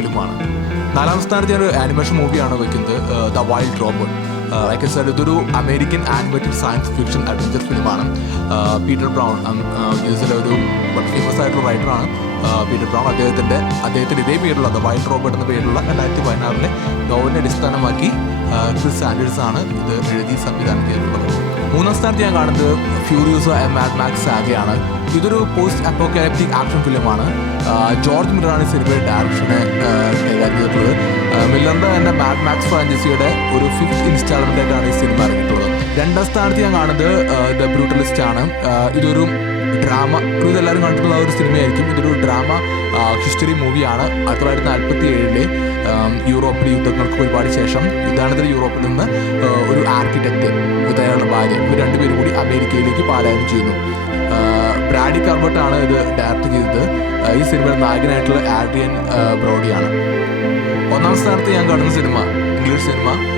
ഫിലിമാണ്. നാലാം സ്ഥാനത്ത് ഞാൻ ഒരു ആനിമേഷൻ മൂവിയാണ് വയ്ക്കുന്നത് the wild robot like sir ഇതൊരു American animated science fiction adventure ഫിലിമാണ് പീറ്റർ ബ്രൗൺ ന്യൂസിലെ ഒരു ഫേമസ് ആയിട്ടുള്ള റൈറ്ററാണ് പീറ്റർ ബ്രൗൺ അദ്ദേഹത്തിന്റെ അദ്ദേഹത്തിന്റെ ഇതേ പേരുള്ള ദ വൈൽഡ് റോബർട്ട് എന്ന പേരുള്ള രണ്ടായിരത്തി പതിനാറിലെ നോവലിനെ അടിസ്ഥാനമാക്കി ക്രിസ് സാൻഡേഴ്സ് ആണ് ഇത് എഴുതി സംവിധാനം ചെയ്തിട്ടുള്ളത്. മൂന്നാം സ്ഥാനത്ത് ഞാൻ കാണുന്നത് ഫ്യൂരിയസ് എ മാഡ് മാക്സ് സാഗയാണ്. ഇതൊരു പോസ്റ്റ് അപ്പോക്കാലിപ്റ്റിക് ആക്ഷൻ ഫിലിമാണ് ജോർജ് മില്ലറാണ് സിനിമയുടെ ഡയറക്ഷനെ കൈകാര്യം ചെയ്തിട്ടുള്ളത്. മില്ലറിന്റെ തന്നെ മാഡ് മാക്സ് ഫ്രാഞ്ചൈസിയുടെ ഒരു ഫിഫ്ത്ത് രണ്ടാം സ്ഥാനത്ത് ഞാൻ കാണുന്നത് ദ ബ്രൂട്ടലിസ്റ്റ് ആണ്. ഇതൊരു ഡ്രാമ ഇതെല്ലാവരും കണ്ടിട്ടുള്ള ഒരു സിനിമയായിരിക്കും. ഇതൊരു ഡ്രാമ ഹിസ്റ്ററി മൂവിയാണ് ആയിരത്തി തൊള്ളായിരത്തി നാൽപ്പത്തി ഏഴിലെ യൂറോപ്പിലെ യുദ്ധങ്ങൾക്ക് ഒരുപാട് ശേഷം യുദ്ധാനന്തര യൂറോപ്പിൽ നിന്ന് ഒരു ആർക്കിടെക്റ്റ് ഇതായുള്ള ഭാര്യ. ഇവർ രണ്ടുപേരും കൂടി അമേരിക്കയിലേക്ക് പാലായനം ചെയ്യുന്നു. ബ്രാഡി കർബട്ട് ആണ് ഇത് ഡയറക്റ്റ് ചെയ്തത്. ഈ സിനിമയുടെ നായകനായിട്ടുള്ള ആഡ്രിയൻ ബ്രോഡിയാണ്. ഒന്നാം സ്ഥാനത്ത് ഞാൻ കാണുന്ന സിനിമ ഇംഗ്ലീഷ് സിനിമ